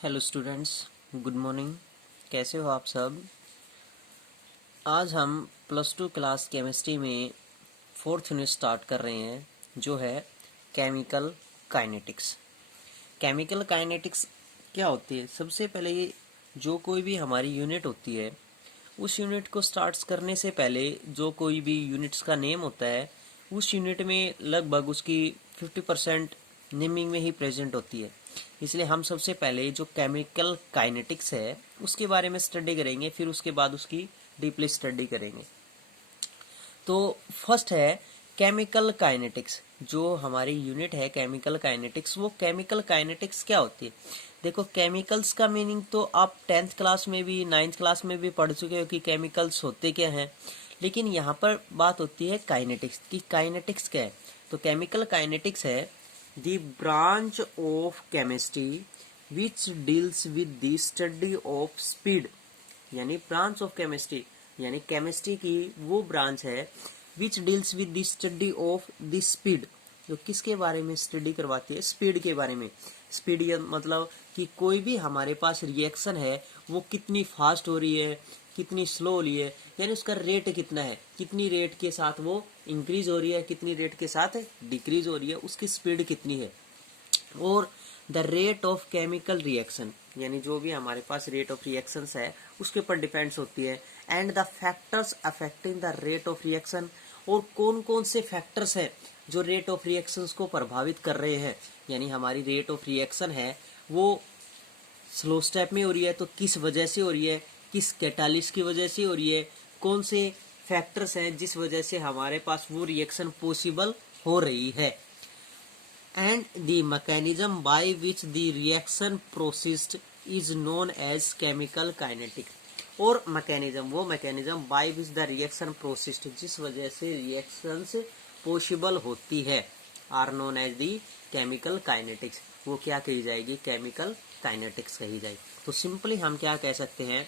Hello students, good morning. कैसे हो आप सब? आज हम +2 क्लास केमिस्ट्री में फोर्थ यूनिट स्टार्ट कर रहे हैं, जो है केमिकल काइनेटिक्स। केमिकल काइनेटिक्स क्या होती है? सबसे पहले ये जो कोई भी हमारी यूनिट होती है, उस यूनिट को स्टार्ट करने से पहले जो कोई भी यूनिट्स का नेम होता है, उस यूनिट में लगभग उसकी 50% नेमिंग में ही प्रेजेंट होती है। इसलिए हम सबसे पहले जो केमिकल काइनेटिक्स है उसके बारे में स्टडी करेंगे, फिर उसके बाद उसकी डीपली स्टडी करेंगे। तो फर्स्ट है केमिकल काइनेटिक्स। जो हमारी यूनिट है केमिकल काइनेटिक्स, वो केमिकल काइनेटिक्स क्या होती है? देखो, केमिकल्स का मीनिंग तो आप 10th क्लास में भी 9th क्लास में भी पढ़ चुके हो कि केमिकल्स होते क्या हैं। लेकिन यहाँ पर बात होती है काइनेटिक्स की। काइनेटिक्स क्या है? तो केमिकल काइनेटिक्स है the branch of chemistry which deals with the study of speed. यानी ब्रांच ऑफ केमिस्ट्री, यानी केमिस्ट्री की वो ब्रांच है which deals with the study of the speed. जो किसके बारे में स्टडी करवाती है? स्पीड के बारे में। स्पीड मतलब कि कोई भी हमारे पास रिएक्शन है वो कितनी फास्ट हो रही है, कितनी स्लो हो रही है, यानी उसका रेट कितना है, कितनी रेट के साथ वो इंक्रीज हो रही है, कितनी रेट के साथ डिक्रीज हो रही है, उसकी स्पीड कितनी है। और the rate of chemical reaction, यानी जो भी हमारे पास रेट ऑफ रिएक्शंस है उसके ऊपर डिपेंड्स होती है। And the factors affecting the rate of reaction, और कौन कौन से फैक्टर्स हैं जो रेट ऑफ रिएक्शंस को प्रभावित कर रहे हैं। यानी हमारी रेट ऑफ रिएक्शन है वो स्लो स्टेप में हो रही है तो किस वजह से हो रही है, किस कैटालिस्ट की वजह से हो रही है, कौन से फैक्टर्स हैं जिस वजह से हमारे पास वो रिएक्शन पॉसिबल हो रही है। And the mechanism by which the reaction proceeds is known as chemical kinetic। और मैकेनिज्म, वो mechanism by which the reaction proceeds, जिस वजह से रिएक्शंस पॉसिबल होती है, are known as the chemical kinetics. वो क्या कही जाएगी? केमिकल काइनेटिक्स कही जाएगी। तो सिंपली हम क्या कह सकते हैं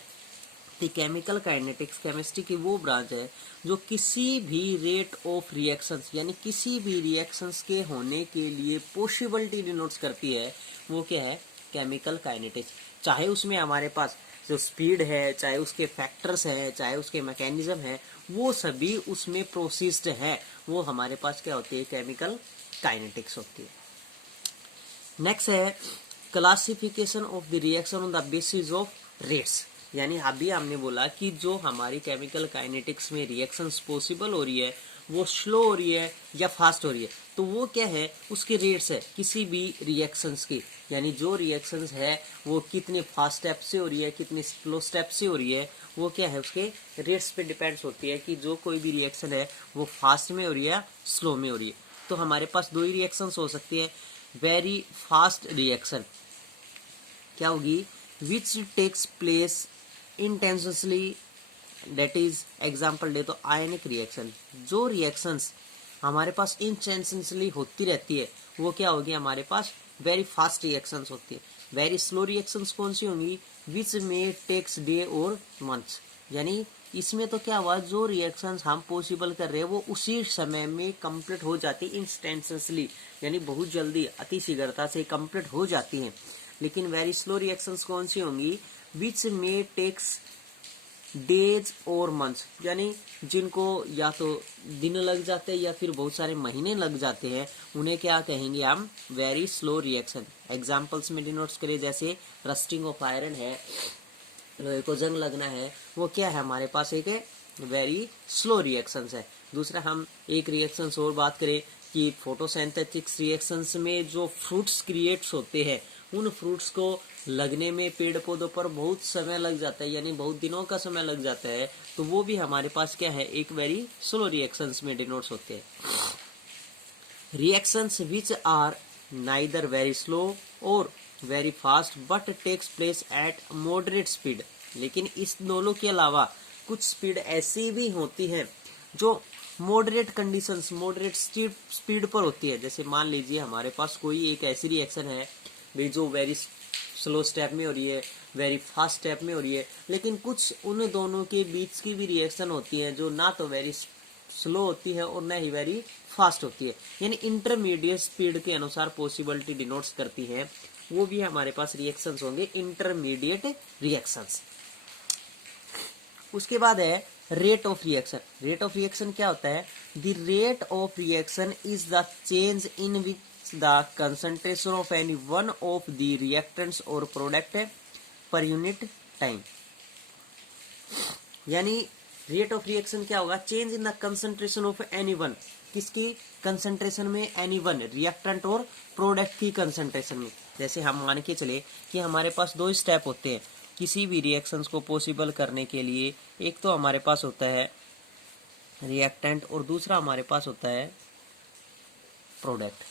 कि केमिकल काइनेटिक्स केमिस्ट्री की वो ब्रांच है जो किसी भी रेट ऑफ रिएक्शंस, यानी किसी भी रिएक्शंस के होने के लिए पॉसिबिलिटी डिनोट्स करती है। वो क्या है? Chemical kinetics. चाहे उसमें हमारे पास जो स्पीड है, चाहे उसके फैक्टर्स है, चाहे उसके मैकेनिज्म है, वो सभी उसमें प्रोसेस्ड है, वो हमारे पास क्या होती है? केमिकल काइनेटिक्स होती है। नेक्स्ट है classification of the reaction on the basis of rates. यानी अभी हमने बोला कि जो हमारी केमिकल काइनेटिक्स में रिएक्शंस पॉसिबल हो रही है वो स्लो हो रही है या फास्ट हो रही है, तो वो क्या है? उसके रेट्स है किसी भी रिएक्शंस की। यानी जो रिएक्शंस है वो कितने फास्ट स्टेप से हो रही है, कितने स्लो स्टेप से हो रही है, वो क्या है? उसके रेट्स पे डिपेंड्स होती है कि जो कोई भी रिएक्शन है वो फास्ट में हो रही है, स्लो में हो रही है। तो हमारे पास दो ही रिएक्शंस हो सकती है। वेरी फास्ट रिएक्शन क्या होगी? Which takes place intensely, that is example दे तो आयनिक रिएक्शन। जो रिएक्शंस हमारे पास इंटेंसली होती रहती है वो क्या होगी? हमारे पास वेरी फास्ट रिएक्शंस होती है। वेरी स्लो रिएक्शंस कौन सी होंगी? विच में टेक्स डे और मंथ्स। यानी इसमें तो क्या हुआ, जो रिएक्शंस हम पॉसिबल कर रहे हैं वो उसी समय में कंप्लीट हो जाती है इंस्टेंसली, यानी बहुत जल्दी अति शीघ्रता से कंप्लीट हो जाती हैं। लेकिन वेरी स्लो रिएक्शंस कौन सी होंगी? विच में टेक्स डेज और मंथ्स, यानी जिनको या तो दिन लग जाते हैं या फिर बहुत सारे महीने लग जाते हैं, उन्हें क्या कहेंगे हम? Very slow reaction. एग्जाम्पल्स में डिनोट्स करें, जैसे रस्टिंग ऑफ आयरन है, लोहे को जंग लगना है, वो क्या है? हमारे पास एक वेरी स्लो रिएक्शंस है। दूसरा हम एक रिएक्शंस और बात करें कि फोटोसिंथेटिक्स रिएक्शंस में जो फ्रूट्स क्रिएट्स होते हैं, उन फ्रूट्स को लगने में पेड़ पौधों पर बहुत समय लग जाता है, यानी बहुत दिनों का समय लग जाता है, तो वो भी हमारे पास क्या है? एक वेरी स्लो रिएक्शंस में डिनोट्स होते हैं। Reactions which are neither very slow और very fast but takes place at moderate speed. लेकिन इस दोनों के अलावा कुछ स्पीड ऐसी भी होती है जो मॉडरेट कंडीशंस, मॉडरेट स्पीड पर होती है। जैसे मान लीजिए हमारे पास कोई एक ऐसी रिएक्शन है भाई जो वेरी स्लो स्टेप में हो रही है, वेरी फास्ट स्टेप में हो रही है, लेकिन कुछ उन दोनों के बीच की भी रिएक्शन होती है जो ना तो वेरी स्लो होती है और न ही वेरी फास्ट होती है। यानी इंटरमीडिएट स्पीड के अनुसार पॉसिबिलिटी डिनोट्स करती है, वो भी हमारे पास रिएक्शंस होंगे, इंटरमीडिएट रिएक्शंस। उसके बाद है rate of reaction. Rate of reaction क्या होता है? The rate of reaction is the change in which the concentration of any one of the reactants और प्रोडक्ट पर यूनिट टाइम। यानी रेट ऑफ रिएक्शन क्या होगा? Change in the concentration of any one, किसकी concentration में? Any one, reactant और product की concentration में। जैसे हम मान के चले कि हमारे पास दो स्टेप होते हैं किसी भी रिएक्शंस को पॉसिबल करने के लिए। एक तो हमारे पास होता है रिएक्टेंट और दूसरा हमारे पास होता है प्रोडक्ट।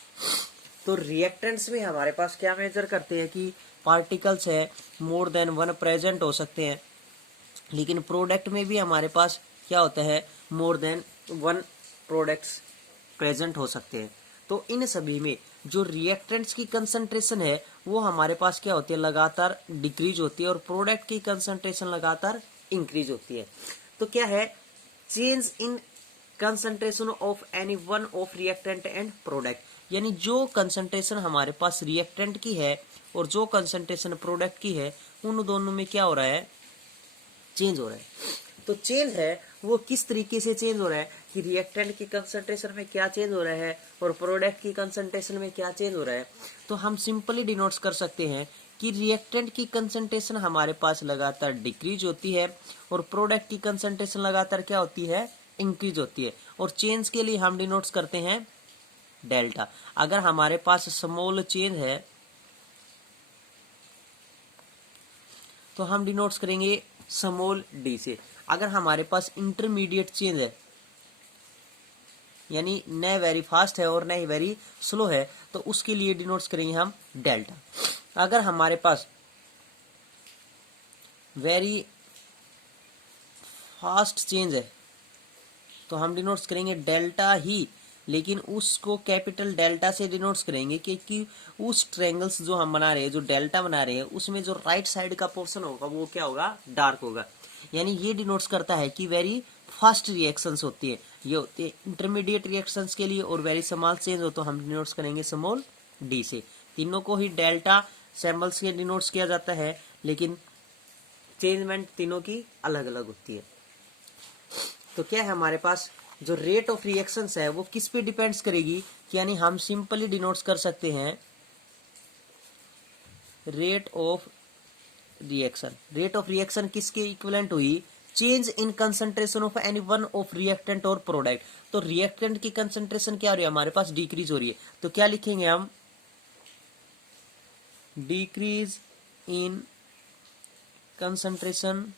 तो रिएक्टेंट्स में हमारे पास क्या मेजर करते हैं कि पार्टिकल्स है मोर देन वन प्रेजेंट हो सकते हैं, लेकिन प्रोडक्ट में भी हमारे पास क्या होता है? मोर देन वन प्रोडक्ट्स प्रेजेंट हो सकते हैं। तो इन सभी में जो रिएक्टेंट्स की कंसंट्रेशन है वो हमारे पास क्या होती है? लगातार डिक्रीज होती है और प्रोडक्ट की कंसंट्रेशन लगातार इंक्रीज होती है। तो क्या है? Change in concentration of any one of reactant and product. यानी जो कंसंट्रेशन हमारे पास रिएक्टेंट की है और जो कंसंट्रेशन प्रोडक्ट की है, उन दोनों में क्या हो रहा है? चेंज हो रहा है। तो चेंज है वो किस तरीके से चेंज हो रहा है कि रिएक्टेंट की कंसंट्रेशन में क्या चेंज हो रहा है और प्रोडक्ट की कंसंट्रेशन में क्या चेंज हो रहा है। तो हम सिंपली डिनोट्स कर सकते हैं कि रिएक्टेंट की कंसंट्रेशन हमारे पास लगातार डिक्रीज होती है और प्रोडक्ट की कंसंट्रेशन लगातार क्या होती है? इंक्रीज होती है। और चेंज के लिए हम डिनोट्स करते हैं डेल्टा। अगर हमारे पास स्मॉल चेंज है तो हम डिनोट्स करेंगे स्मॉल डी से। अगर हमारे पास इंटरमीडिएट चेंज है, यानी न वेरी फास्ट है और न ही वेरी स्लो है, तो उसके लिए डिनोट्स करेंगे हम डेल्टा। अगर हमारे पास वेरी फास्ट चेंज है तो हम डिनोट्स करेंगे डेल्टा ही, लेकिन उसको कैपिटल डेल्टा से डिनोट्स करेंगे क्योंकि उस ट्रायंगल्स जो हम बना रहे हैं, जो डेल्टा बना रहे हैं, उसमें जो राइट साइड का पोर्शन होगा वो क्या होगा? डार्क होगा। यानी ये डिनोट्स करता है कि वेरी फास्ट रिएक्शंस होती है, ये होती है इंटरमीडिएट रिएक्शंस के लिए। और वेरी स्मॉल चेंज हो तो हम डिनोट्स करेंगे स्मॉल डी से। तीनों को ही डेल्टा सिंबल्स के डिनोट्स किया जाता है, लेकिन चेंजमेंट तीनों की अलग अलग होती है। तो क्या है हमारे पास जो रेट ऑफ रिएक्शंस है वो किस पे डिपेंड्स करेगी? यानी हम सिंपली डिनोट्स कर सकते हैं rate of reaction. Rate of reaction किसके इक्विवेलेंट हुई? Change in concentration of any one of reactant और प्रोडक्ट। तो रिएक्टेंट की कंसंट्रेशन क्या हो रही है? हमारे पास डिक्रीज हो रही है। तो क्या लिखेंगे हम? Decrease in concentration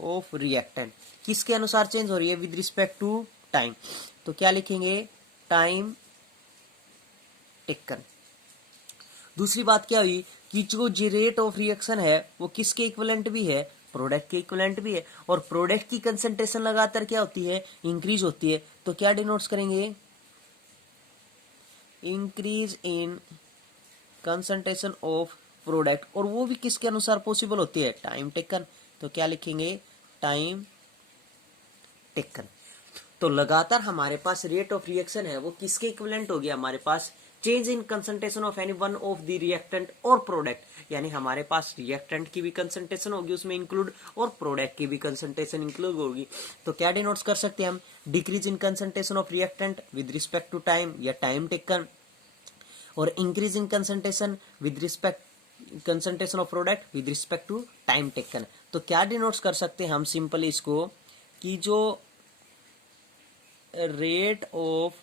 of reactant किसके अनुसार चेंज हो रही है? With respect to time. तो क्या लिखेंगे? Time taken. दूसरी बात क्या हुई कि जो रेट ऑफ रिएक्शन है वो किसके इक्विवेलेंट भी है? प्रोडक्ट के इक्विवेलेंट भी है। और प्रोडक्ट की कंसंट्रेशन लगातार क्या होती है? इंक्रीज होती है। तो क्या डिनोट्स करेंगे? Increase in concentration of product. और वो भी किसके अनुसार पॉसिबल होती है? Time taken. तो क्या लिखेंगे? Time taken. तो लगातार हमारे पास रेट ऑफ रिएक्शन है वो किसके इक्विवेलेंट हो गया? हमारे पास change in concentration of any one of the reactant और प्रोडक्ट। यानी हमारे पास रिएक्टेंट की भी कंसंट्रेशन होगी उसमें इंक्लूड और प्रोडक्ट की भी कंसंट्रेशन इंक्लूड होगी। तो क्या डिनोट्स कर सकते हैं हम? Decrease in concentration of reactant with respect to time या टाइम टेकन, और increase in concentration with respect concentration of product with respect to time taken. तो क्या डिनोट्स कर सकते हैं हम सिंपली इसको कि जो रेट ऑफ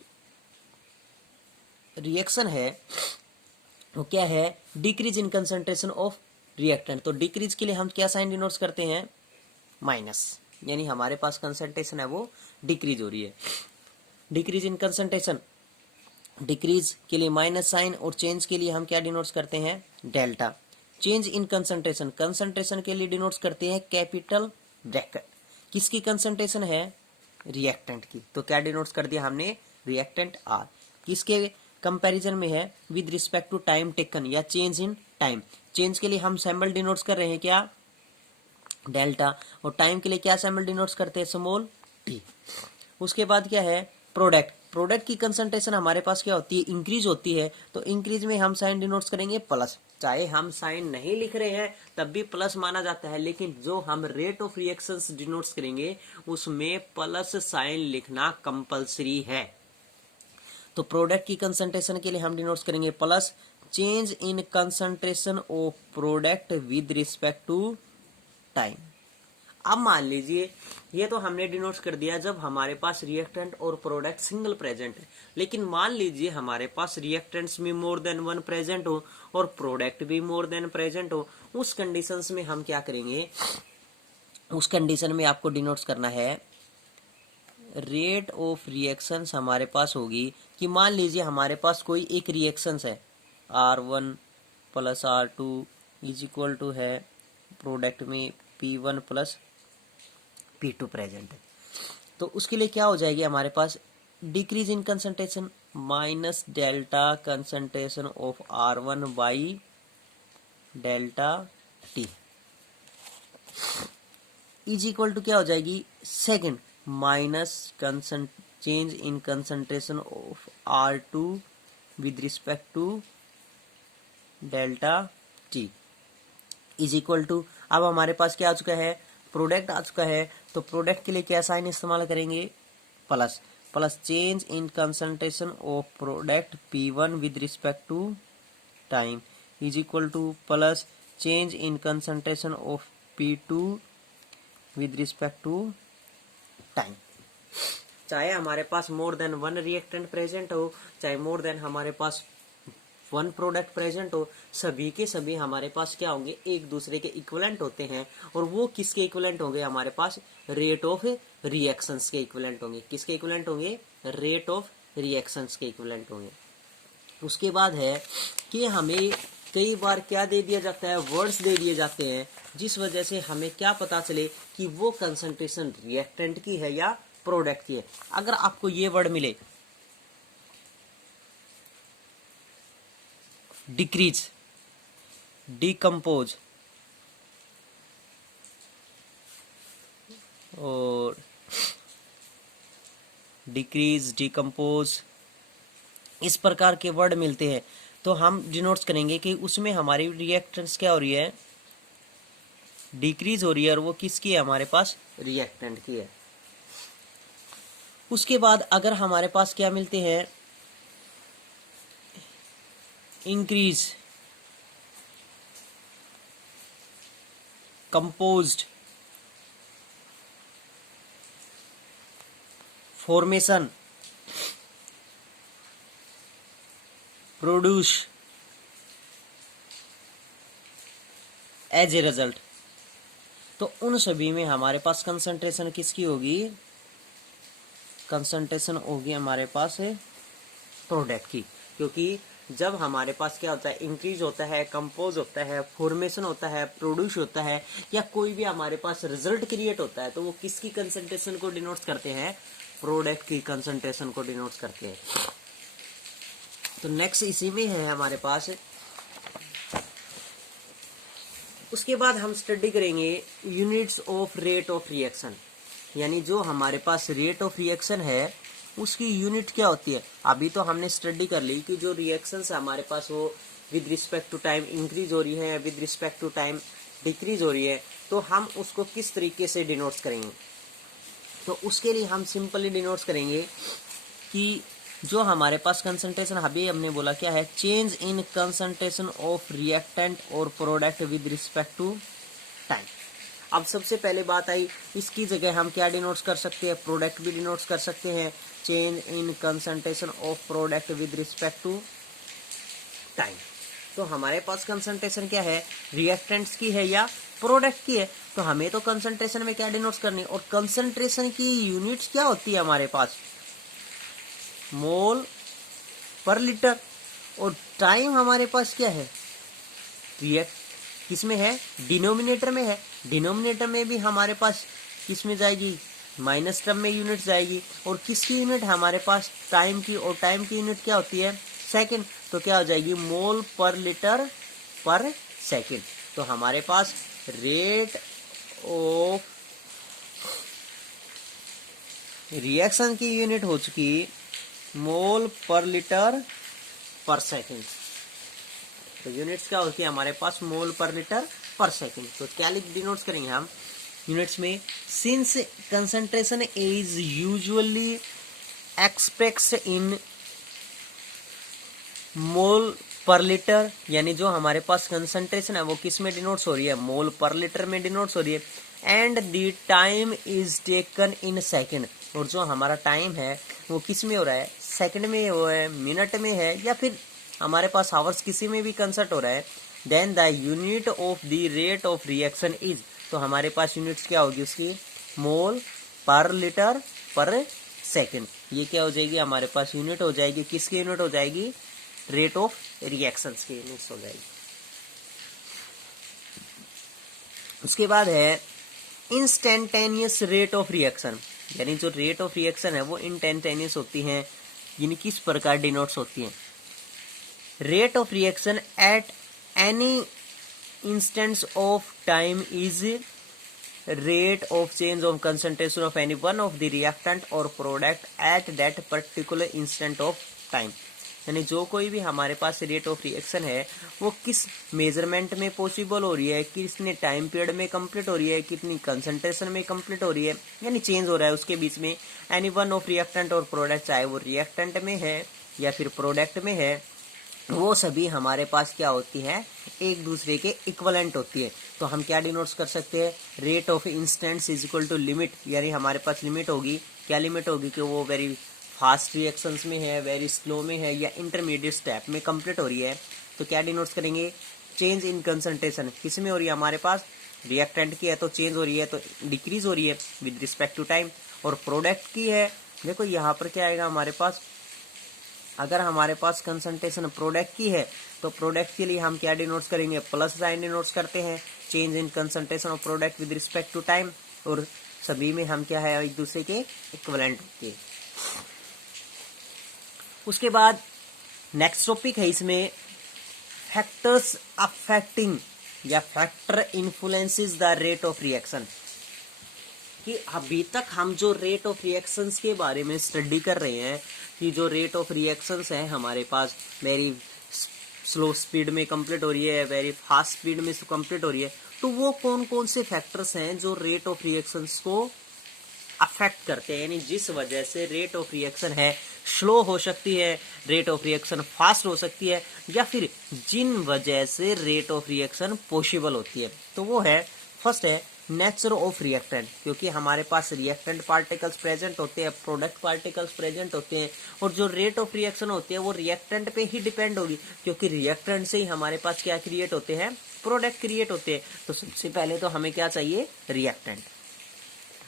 रिएक्शन है वो क्या है? Decrease in concentration of reactant. तो डिक्रीज के लिए हम क्या साइन डिनोट्स करते हैं? माइनस। यानी हमारे पास कंसंट्रेशन है वो डिक्रीज हो रही है। डिक्रीज इन कंसंट्रेशन, डिक्रीज के लिए माइनस साइन, और चेंज के लिए हम क्या डिनोट्स करते हैं? Delta. Change in concentration, concentration के लिए डिनोट्स करते हैं कैपिटल ब्रैकेट। किसकी कंसंट्रेशन है? रिएक्टेंट की। तो क्या डिनोट्स कर दिया हमने? Reactant are. किसके कंपैरिजन में है? With respect to time taken या चेंज इन टाइम। चेंज के लिए हम सिंबल डिनोट्स कर रहे हैं क्या? डेल्टा। और टाइम के लिए क्या सिंबल डिनोट्स करते हैं? Small T. उसके बाद क्या है प्रोडक्ट, प्रोडक्ट की कंसंट्रेशन हमारे पास क्या होती है, इंक्रीज होती है, तो इंक्रीज में हम साइन डिनोट्स करेंगे प्लस, चाहे हम साइन नहीं लिख रहे हैं तब भी प्लस माना जाता है, लेकिन जो हम रेट ऑफ रिएक्शंस डिनोट्स करेंगे उसमें प्लस साइन लिखना कंपलसरी है। तो प्रोडक्ट की कंसंट्रेशन के लिए हम डिनोट्स करेंगे plus change in concentration of product with respect to time. अब मान लीजिए ये तो हमने डिनोट कर दिया जब हमारे पास रिएक्टेंट और प्रोडक्ट सिंगल प्रेजेंट है, लेकिन मान लीजिए हमारे पास रिएक्टेंट्स में मोर देन वन प्रेजेंट हो और प्रोडक्ट भी मोर देन प्रेजेंट हो, उस कंडीशंस में हम क्या करेंगे, उस कंडीशन में आपको डिनोट करना है रेट ऑफ रिएक्शंस हमारे पास होगी कि मान लीजिए हमारे पास कोई एक रिएक्शंस है R1 plus R2 is equal to है प्रोडक्ट में P1 प्लस P2 प्रेजेंट है, तो उसके लिए क्या हो जाएगी हमारे पास decrease in concentration minus delta concentration of R1 by delta T is equal to क्या हो जाएगी second minus change in concentration of R2 with respect to delta T is equal to, अब हमारे पास क्या आ चुका है प्रोडक्ट आ चुका है, तो प्रोडक्ट के लिए क्या साइन इस्तेमाल करेंगे plus, plus change in concentration of product P1 with respect to time is equal to plus change in concentration of P2 with respect to time. चाहे हमारे पास more than one reactant present हो, चाहे more than हमारे पास one product present हो, सभी के सभी हमारे पास क्या होंगे एक दूसरे के इक्विवेलेंट होते हैं, और वो किसके इक्विवेलेंट होंगे हमारे पास रेट ऑफ रिएक्शंस के इक्विवेलेंट होंगे, किसके इक्विवेलेंट होंगे रेट ऑफ रिएक्शंस के इक्विवेलेंट होंगे। उसके बाद है कि हमें कई बार क्या दे दिया जाता है वर्ड्स दे दिए जाते हैं जिस वजह से हमें क्या पता चले कि वो कंसंट्रेशन रिएक्टेंट की है या प्रोडक्ट की है। अगर आपको ये वर्ड मिले डिक्रीज, डिकम्पोज और डिक्रीज, डिकम्पोज, इस प्रकार के वर्ड मिलते हैं तो हम डिनोट्स करेंगे कि उसमें हमारी रिएक्टेंट्स क्या हो रही है डिक्रीज हो रही है, और वो किसकी है हमारे पास रिएक्टेंट की है। उसके बाद अगर हमारे पास क्या मिलते हैं increase, composed, formation, produce, as a result, तो उन सभी में हमारे पास कंसंट्रेशन किसकी होगी, कंसंट्रेशन होगी हमारे पास प्रोडक्ट की, क्योंकि जब हमारे पास क्या होता है इंक्रीज होता है, कंपोज होता है, फॉर्मेशन होता है, प्रोड्यूस होता है, या कोई भी हमारे पास रिजल्ट क्रिएट होता है, तो वो किसकी कंसंट्रेशन को डिनोट करते हैं, प्रोडक्ट की कंसंट्रेशन को डिनोट करते हैं। तो नेक्स्ट इसी में है हमारे पास। उसके बाद हम स्टडी करेंगे units of rate of reaction, यानी जो हमारे पास रेट ऑफ रिएक्शन है उसकी यूनिट क्या होती है। अभी तो हमने स्टडी कर ली कि जो रिएक्शंस हमारे पास वो with respect to time increase हो रही है, with respect to time decrease हो रही है, तो हम उसको किस तरीके से डिनोट्स करेंगे। तो उसके लिए हम सिंपली डिनोट्स करेंगे कि जो हमारे पास कंसंट्रेशन अभी हमने बोला क्या है change in concentration of reactant और product with respect to time. अब सबसे पहले बात आई इसकी जगह हम क्या डिनोट्स कर सकते हैं, प्रोडक्ट भी डिनोट्स कर सकते हैं, change in concentration of product with respect to time. तो हमारे पास कंसंट्रेशन क्या है रिएक्टेंट्स की है या प्रोडक्ट की है, तो हमें तो कंसंट्रेशन में क्या डिनोट्स करनी है, और कंसंट्रेशन की यूनिट्स क्या होती है हमारे पास मोल पर लीटर, और टाइम हमारे पास क्या है रिएक्ट किसमें है डिनोमिनेटर में है, डिनोमिनेटर में भी हमारे पास किसमें जाएगी माइनस टर्म में यूनिट जाएगी, और किसकी यूनिट हमारे पास टाइम की, और टाइम की यूनिट क्या होती है सेकंड, तो क्या हो जाएगी मोल पर लीटर पर सेकंड। तो हमारे पास रिएक्शन की यूनिट हो चुकी मोल पर लीटर पर सेकेंड। तो यूनिट्स क्या होती है हमारे पास, मोल पर लीटर पर सेकेंड। तो क्या लिख डिनोट्स करेंगे हम यूनिट्स में, since concentration is usually expressed in mole per litre, यानी जो हमारे पास कंसंट्रेशन है वो किस में डिनोट्स हो रही है, मोल पर लीटर में डिनोट्स हो रही है। And the time is taken in second, और जो हमारा टाइम है वो किस में हो रहा है, सेकंड में हो है, मिनट में है, या फिर हमारे पास आवर्स किसी में भी कंसर्ट हो रहा है। Then the unit of the rate of reaction is, तो हमारे पास यूनिट्स क्या होगी उसकी, मोल पर लीटर पर सेकेंड। ये क्या हो जाएगी हमारे पास, यूनिट हो जाएगी, किसकी यूनिट हो जाएगी, रेट ऑफ रिएक्शंस की यूनिट्स हो जाएगी। उसके बाद है इंस्टेंटेनियस रेट ऑफ रिएक्शन, यानी जो रेट ऑफ रिएक्शन है वो इंस्टेंटेनियस होती है, यानी किस प्रकार डिनोट्स होती है, rate of reaction at any instance of time is rate of change of concentration of any one of the reactant or product at that particular instant of time, यानी जो कोई भी हमारे पास रेट ऑफ रिएक्शन है वो किस measurement में possible हो रही है, कितने टाइम पीरियड में कंप्लीट हो रही है, कितनी कंसंट्रेशन में कंप्लीट हो रही है, यानी चेंज हो रहा है उसके बीच में। एनी वन ऑफ रिएक्टेंट और प्रोडक्ट, चाहे वो रिएक्टेंट में है या फिर प्रोडक्ट में है, वो सभी हमारे पास क्या होती है, एक दूसरे के इक्वलेंट होती है। तो हम क्या डिनोट्स कर सकते हैं, rate of instants is equal to limit, यानी हमारे पास लिमिट होगी, क्या लिमिट होगी कि वो वेरी फास्ट रिएक्शंस में है, वेरी स्लो में है, या इंटरमीडिएट स्टेप में कंप्लीट हो रही है। तो क्या डिनोट्स करेंगे, चेंज इन कंसंट्रेशन किस में हो रही है हमारे पास, रिएक्टेंट की है तो चेंज हो रही है, तो डिक्रीज हो रही है विद रिस्पेक्ट टू टाइम। और प्रोडक्ट की है, देखो यहाँ पर क्या आएगा हमारे पास, अगर हमारे पास कंसंट्रेशन प्रोडक्ट की है तो प्रोडक्ट के लिए हम क्या डिनोट्स करेंगे, प्लस साइन डिनोट्स करते हैं, change in concentration of product with respect to time, और सभी में हम क्या है, एक दूसरे के इक्विवेलेंट होते हैं। उसके बाद नेक्स्ट टॉपिक है इसमें, फैक्टर्स अफेक्टिंग या factor influences the rate of reaction, कि अभी तक हम जो रेट ऑफ रिएक्शंस के बारे में स्टडी कर रहे हैं कि जो रेट ऑफ रिएक्शंस है हमारे पास वेरी स्लो स्पीड में कंप्लीट हो रही है, वेरी फास्ट स्पीड में कंप्लीट हो रही है, तो वो कौन कौन से फैक्टर्स हैं जो रेट ऑफ रिएक्शंस को अफेक्ट करते हैं, यानी जिस वजह से रेट ऑफ रिएक्शन है स्लो हो सकती है, रेट ऑफ रिएक्शन फास्ट हो सकती है, या फिर जिन वजह से रेट ऑफ रिएक्शन पॉसिबल होती है। तो वो है, फर्स्ट है नेचर ऑफ रिएक्टेंट, क्योंकि हमारे पास रिएक्टेंट पार्टिकल्स प्रेजेंट होते हैं, प्रोडक्ट पार्टिकल्स प्रेजेंट होते हैं, और जो रेट ऑफ रिएक्शन होती है वो रिएक्टेंट पे ही डिपेंड होगी, क्योंकि रिएक्टेंट से ही हमारे पास क्या क्रिएट होते हैं, प्रोडक्ट क्रिएट होते हैं। तो सबसे पहले तो हमें क्या चाहिए, रिएक्टेंट।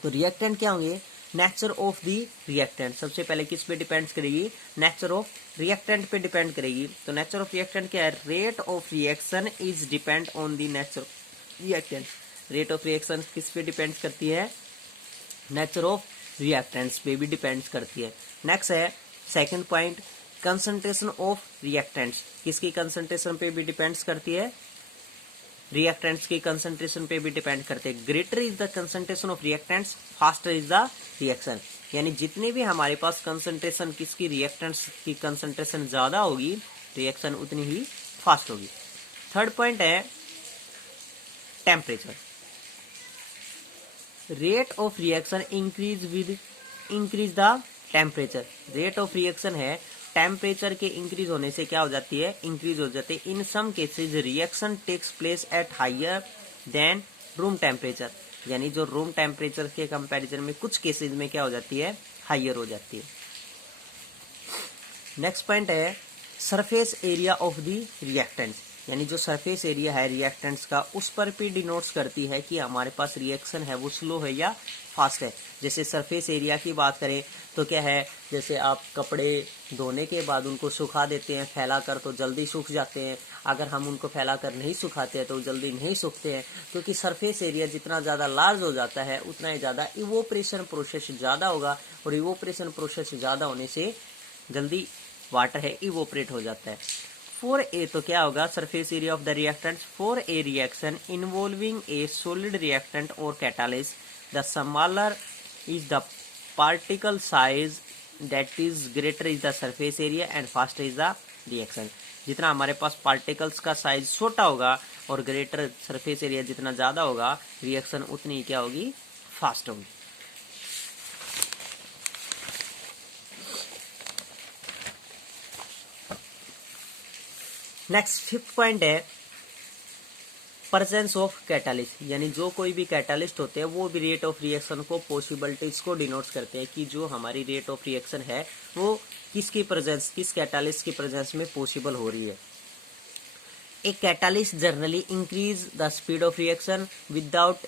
तो रिएक्टेंट क्या होंगे, नेचर ऑफ द रिएक्टेंट, सबसे पहले किस पे डिपेंड करेगी, नेचर ऑफ रिएक्टेंट पे डिपेंड करेगी। तो नेचर ऑफ रिएक्टेंट क्या है, rate of reaction is depend on the nature reactant, rate of reaction किस पे डिपेंड करती है, नेचर ऑफ रिएक्टेंट्स पे भी डिपेंड करती है। नेक्स्ट है second point, concentration of reactants, किसकी कंसंट्रेशन पे भी डिपेंड्स करती है, रिएक्टेंट्स की कंसंट्रेशन पे भी डिपेंड करते हैं। Greater is the concentration of reactants, faster is the reaction, यानी जितने भी हमारे पास कंसंट्रेशन किसकी, रिएक्टेंट्स की कंसंट्रेशन ज्यादा होगी, रिएक्शन उतनी ही फास्ट होगी। थर्ड पॉइंट है temperature, rate of reaction increase with increase the temperature, rate of reaction है टेम्परेचर के इंक्रीज होने से क्या हो जाती है, इंक्रीज हो जाती है। In some cases reaction takes place at higher than room temperature, यानी जो रूम टेम्परेचर के कंपैरिजन में कुछ केसेज में क्या हो जाती है, हायर हो जाती है। नेक्स्ट पॉइंट है surface area of the reactants, यानी जो सरफेस एरिया है रिएक्टेंट्स का उस पर भी डिनोट्स करती है कि हमारे पास रिएक्शन है वो स्लो है या फास्ट है। जैसे सरफेस एरिया की बात करें तो क्या है, जैसे आप कपड़े धोने के बाद उनको सुखा देते हैं फैलाकर तो जल्दी सूख जाते हैं, अगर हम उनको फैलाकर नहीं सुखाते हैं तो जल्दी नहीं सूखते हैं, क्योंकि सरफेस एरिया जितना ज़्यादा लार्ज हो जाता है उतना ही ज़्यादा इवोपरेशन प्रोसेस ज़्यादा होगा, और इवोपरेशन प्रोसेस ज़्यादा होने से जल्दी वाटर है इवोपरेट हो जाता है। फॉर ए, तो क्या होगा, surface area of the reactant for a reaction involving a solid reactant और catalyst the smaller is the particle size that is greater is the surface area and faster is the reaction. जितना हमारे पास particles का size छोटा होगा और greater surface area जितना ज़्यादा होगा, रिएक्शन उतनी क्या होगी, फास्ट होगी। नेक्स्ट 5th पॉइंट है प्रेजेंस ऑफ कैटालिस्ट, यानी जो कोई भी कैटालिस्ट होते हैं वो भी रेट ऑफ रिएक्शन को, पॉसिबिलिटीज को डिनोट करते हैं कि जो हमारी रेट ऑफ रिएक्शन है वो किसकी प्रेजेंस, किस कैटालिस्ट की प्रेजेंस में पॉसिबल हो रही है। A catalyst generally increase the speed of reaction without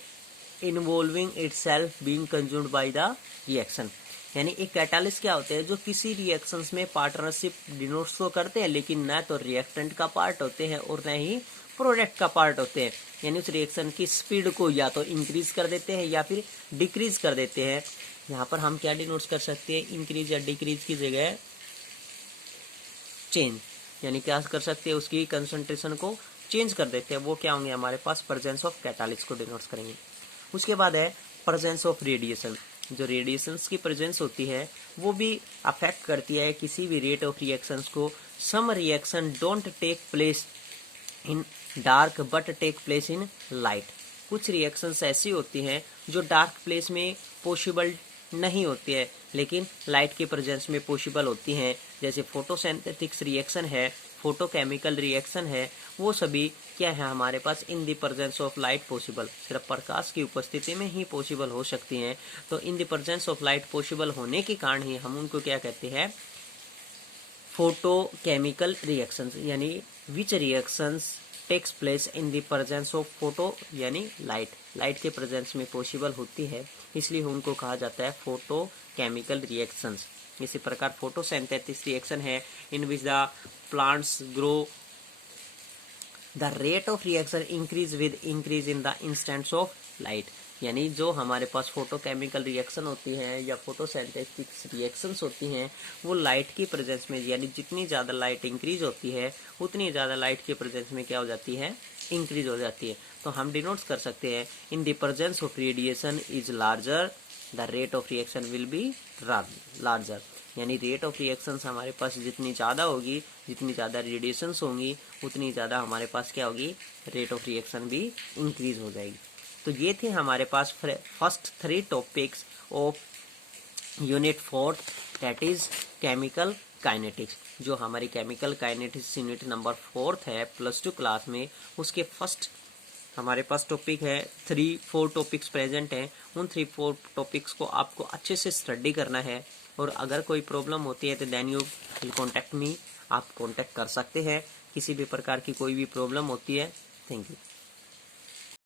involving itself being consumed by the reaction. यानी एक कैटालिस्ट क्या होते हैं, जो किसी रिएक्शंस में पार्टनरशिप डिनोट्स तो करते हैं लेकिन न तो रिएक्टेंट का पार्ट होते हैं और न ही प्रोडक्ट का पार्ट होते हैं। यानी उस रिएक्शन की स्पीड को या तो इंक्रीज कर देते हैं या फिर डिक्रीज कर देते हैं। यहाँ पर हम क्या डिनोट्स कर सकते हैं, इंक्रीज या डिक्रीज की जगह चेंज, यानी क्या कर सकते हैं, उसकी कंसंट्रेशन को चेंज कर देते हैं। वो क्या होंगे, हमारे पास प्रेजेंस ऑफ कैटालिस्ट को डिनोट्स करेंगे। उसके बाद है प्रेजेंस ऑफ रेडिएशन। जो रेडिएशंस की प्रेजेंस होती है वो भी अफेक्ट करती है किसी भी रेट ऑफ रिएक्शंस को। Some reaction don't take place in dark but take place in light. कुछ रिएक्शंस ऐसी होती हैं जो डार्क प्लेस में पॉसिबल नहीं होती है लेकिन लाइट के प्रेजेंस में पॉसिबल होती हैं। जैसे फोटोसिंथेटिक्स रिएक्शन है, फोटोकेमिकल रिएक्शन है, वो सभी क्या है हमारे पास in the presence of light possible, सिर्फ प्रकाश की उपस्थिति में ही पॉसिबल हो सकती हैं। तो इन the presence of light possible होने के कारण ही हम उनको क्या कहते हैं, फोटोकेमिकल रिएक्शंस, यानी which reactions takes place in the presence of photo, यानी लाइट, लाइट के प्रेजेंस में पॉसिबल होती है, इसलिए उनको कहा जाता है फोटोकेमिकल रिएक्शंस। इसी प्रकार फोटोसिंथेसिस रिएक्शन है in which the plants grow, the rate of reaction increase with increase in the intensity of light. यानी जो हमारे पास फोटोकेमिकल रिएक्शन होती हैं या फोटोसिंथेटिक्स रिएक्शंस होती हैं वो लाइट की प्रेजेंस में, यानी जितनी ज़्यादा लाइट इंक्रीज होती है उतनी ज़्यादा लाइट की प्रेजेंस में क्या हो जाती है, इंक्रीज हो जाती है। तो हम डिनोट्स कर सकते हैं इन the presence of radiation is larger the rate of reaction will be larger. यानी रेट ऑफ रिएक्शंस हमारे पास जितनी ज़्यादा होगी, जितनी ज़्यादा रेडिएशंस होंगी उतनी ज़्यादा हमारे पास क्या होगी, रेट ऑफ रिएक्शन भी इंक्रीज हो जाएगी। तो ये थे हमारे पास first 3 topics of unit 4 that is chemical kinetics. जो हमारी केमिकल काइनेटिक्स यूनिट नंबर 4 है +2 क्लास में, उसके फर्स्ट हमारे पास टॉपिक है, 3-4 टॉपिक्स प्रेजेंट हैं। उन 3-4 टॉपिक्स को आपको अच्छे से स्टडी करना है और अगर कोई प्रॉब्लम होती है तो then you will contact me, आप कॉन्टैक्ट कर सकते हैं किसी भी प्रकार की कोई भी प्रॉब्लम होती है। Thank you.